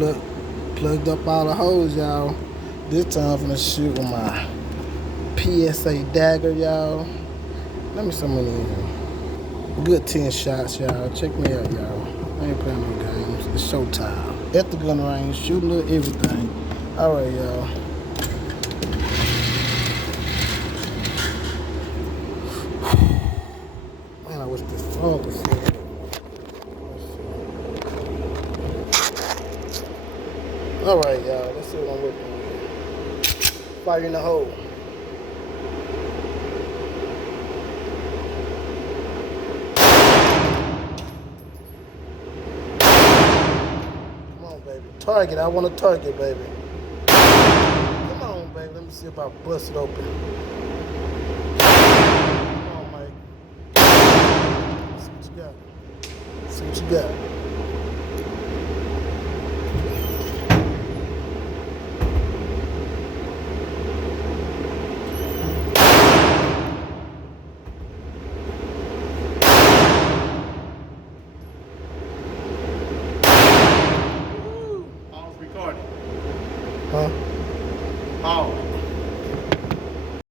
Plugged up all the holes, y'all. This time I'm finna shoot with my PSA dagger, y'all. Let me some money in here. Good 10 shots, y'all. Check me out, y'all. I ain't playing no games. It's showtime. At the gun range, shooting little everything. Alright, y'all. Man, I wish this phone was here. Alright, y'all. Let's see what I'm working with. Fire in the hole. Come on, baby. Target. I want a target, baby. Come on, baby. Let me see if I bust it open. Come on, Mike. See what you got. See what you got. Recording. Huh?